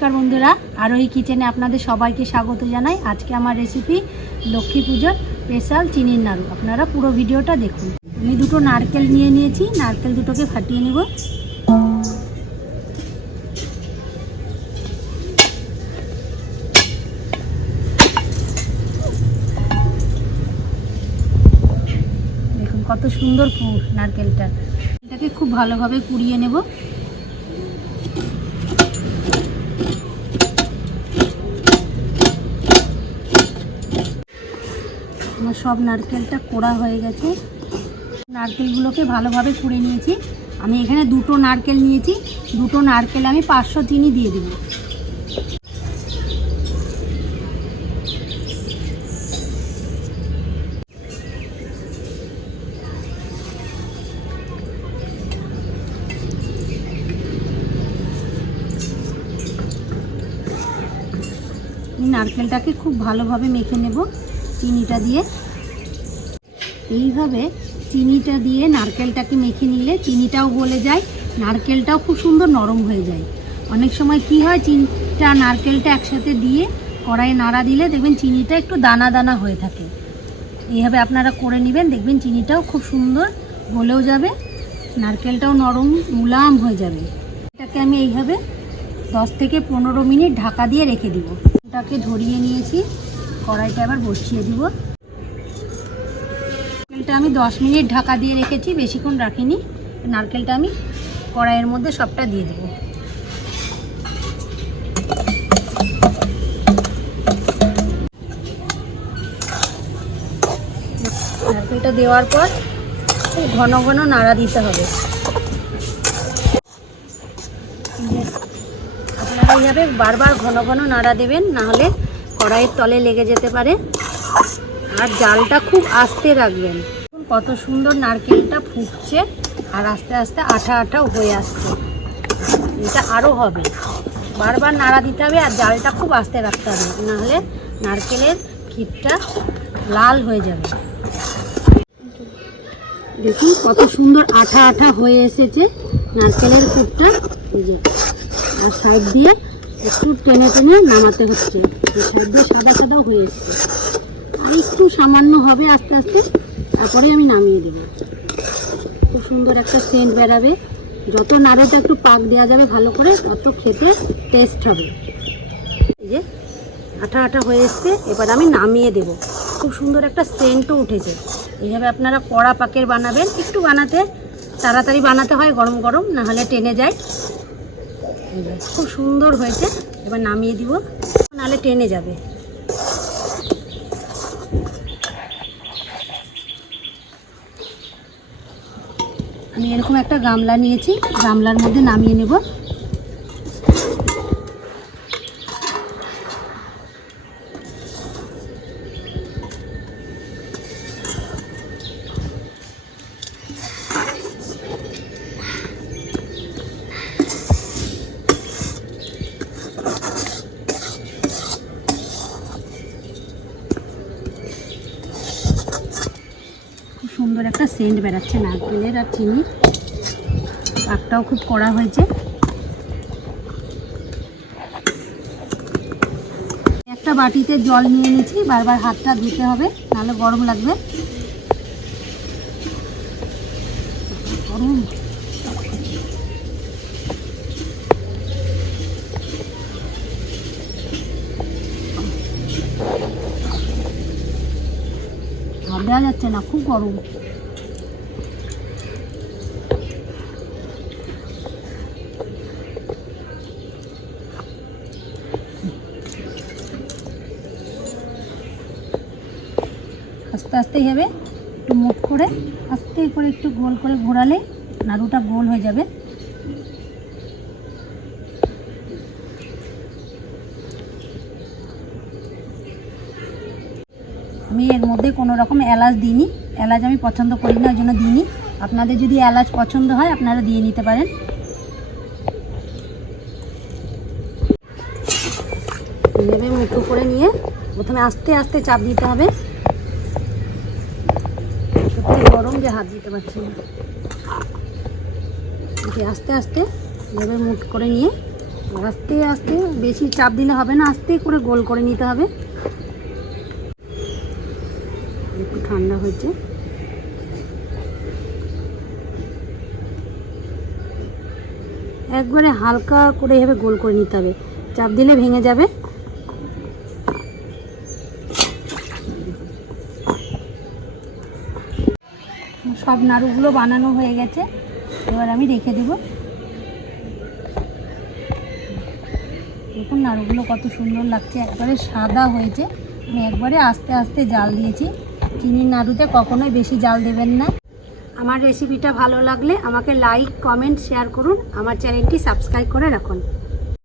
নমস্কার বন্ধুরা, আর ওই কিচেনে আপনাদের সবাইকে স্বাগত জানাই। আজকে আমার রেসিপি লক্ষ্মী পুজোর স্পেশাল চিনির নাড়ু। আপনারা পুরো ভিডিওটা দেখুন। আমি দুটো নারকেল নিয়ে নিয়েছি, নারকেল দুটোকে ফাটিয়ে নেব। দেখুন কত সুন্দর পুর নারকেলটা। এটাকে খুব ভালোভাবে কুড়িয়ে নেব। আমার সব নারকেলটা কোড়া হয়ে গেছে। নারকেলগুলোকে ভালোভাবে কুড়ে নিয়েছি। আমি এখানে দুটো নারকেল নিয়েছি। দুটো নারকেল আমি পাঁচশো চিনি দিয়ে দেবো। নারকেলটাকে খুব ভালোভাবে মেখে নেব। চিনিটা দিয়ে। এইভাবে চিনিটা দিয়ে নারকেলটাকে মেখে নিলে চিনিটাও গলে যায়, নারকেলটাও খুব সুন্দর নরম হয়ে যায়। অনেক সময় কি হয়, চিনিটা নারকেলটা একসাথে দিয়ে কড়াইয়ে নাড়া দিলে দেখবেন চিনিটা একটু দানা দানা হয়ে থাকে। এইভাবে আপনারা করে নেবেন, দেখবেন চিনিটাও খুব সুন্দর গলেও যাবে, নারকেলটাও নরম মুলাম হয়ে যাবে। এটাকে আমি এইভাবে দশ থেকে পনেরো মিনিট ঢাকা দিয়ে রেখে দিব। ওটাকে ধরিয়ে নিয়েছি। কড়াইটা এবার বসিয়ে দিব। নারকেলটা আমি দশ মিনিট ঢাকা দিয়ে রেখেছি, বেশিক্ষণ রাখিনি। নারকেলটা আমি কড়াইয়ের মধ্যে সবটা দিয়ে দেবো। নারকেলটা দেওয়ার পর ঘন ঘন নাড়া দিতে হবে। আপনারা এইভাবে বারবার ঘন ঘন নাড়া দেবেন নাহলে কড়াইয়ের তলে লেগে যেতে পারে। আর জালটা খুব আস্তে রাখবেন। কত সুন্দর নারকেলটা ফুটছে আর আস্তে আস্তে আঠা আঠা হয়ে আসছে। এটা আরও হবে। বারবার নাড়া দিতে হবে আর জালটা খুব আস্তে রাখতে হবে। নাহলে নারকেলের ক্ষীরটা লাল হয়ে যাবে। দেখুন কত সুন্দর আঠা আঠা হয়ে এসেছে নারকেলের ক্ষীরটা। আর সাইড দিয়ে একটু টেনে টেনে নামাতে হচ্ছে। সাইড সাদা সাদাও হয়ে এসছে। আর একটু সামান্য হবে আস্তে আস্তে, তারপরে আমি নামিয়ে দেবো। খুব সুন্দর একটা সেন্ট বেরাবে। যত নাড়েটা একটু পাক দেওয়া যাবে ভালো করে, তত খেতে টেস্ট হবে। এই যে, আঠা আঠা হয়ে এসছে, এবার আমি নামিয়ে দেব। খুব সুন্দর একটা সেন্টও উঠেছে। এইভাবে আপনারা কড়া পাকের বানাবেন। একটু বানাতে, তাড়াতাড়ি বানাতে হয় গরম গরম না হলে টেনে যায়। খুব সুন্দর হয়েছে। এবার নামিয়ে দিব, নালে টেনে যাবে। আমি এরকম একটা গামলা নিয়েছি, গামলার মধ্যে নামিয়ে নেব। সুন্দর একটা সেন্ট বেরাচ্ছে নারকেলের আর চিনি। পাকটাও খুব কড়া হয়েছে। একটা বাটিতে জল নিয়ে নিয়েছি, বারবার হাতটা ধুতে হবে, নাহলে গরম লাগবে। গরম। দেওয়া যাচ্ছে না খুব গরম আস্তে আস্তে হবে একটু মুখ করে, আস্তে করে একটু গোল করে ঘোরালে নাড়ুটা গোল হয়ে যাবে। আমি এর মধ্যে কোনো রকম এলাচ দিইনি। এলাচ আমি পছন্দ করি না, ওই জন্য দিইনি। আপনাদের যদি এলাচ পছন্দ হয়, আপনারা দিয়ে নিতে পারেন। এইভাবে মুঠো করে নিয়ে। প্রথমে আস্তে আস্তে চাপ দিতে হবে। সত্যি গরম যে হাত দিতে পারছি না। আস্তে আস্তে এভাবে মুঠ করে নিয়ে। আস্তে আস্তে বেশি চাপ দিলে হবে না, আস্তে করে গোল করে নিতে হবে একটু ঠান্ডা হয়েছে। একবারে হালকা করে এভাবে গোল করে নিতে হবে। চাপ দিলে ভেঙে যাবে। সব নাড়ুগুলো বানানো হয়ে গেছে। এবার আমি রেখে দেব। দেখুন নাড়ুগুলো কত সুন্দর লাগছে। একবারে সাদা হয়েছে। আমি একবারে আস্তে আস্তে জাল দিয়েছি। চিনির নাড়ুতে কখনোই বেশি জাল দেবেন না। আমার রেসিপিটা ভালো লাগলে আমাকে লাইক কমেন্ট শেয়ার করুন। আমার চ্যানেলটি সাবস্ক্রাইব করে রাখুন।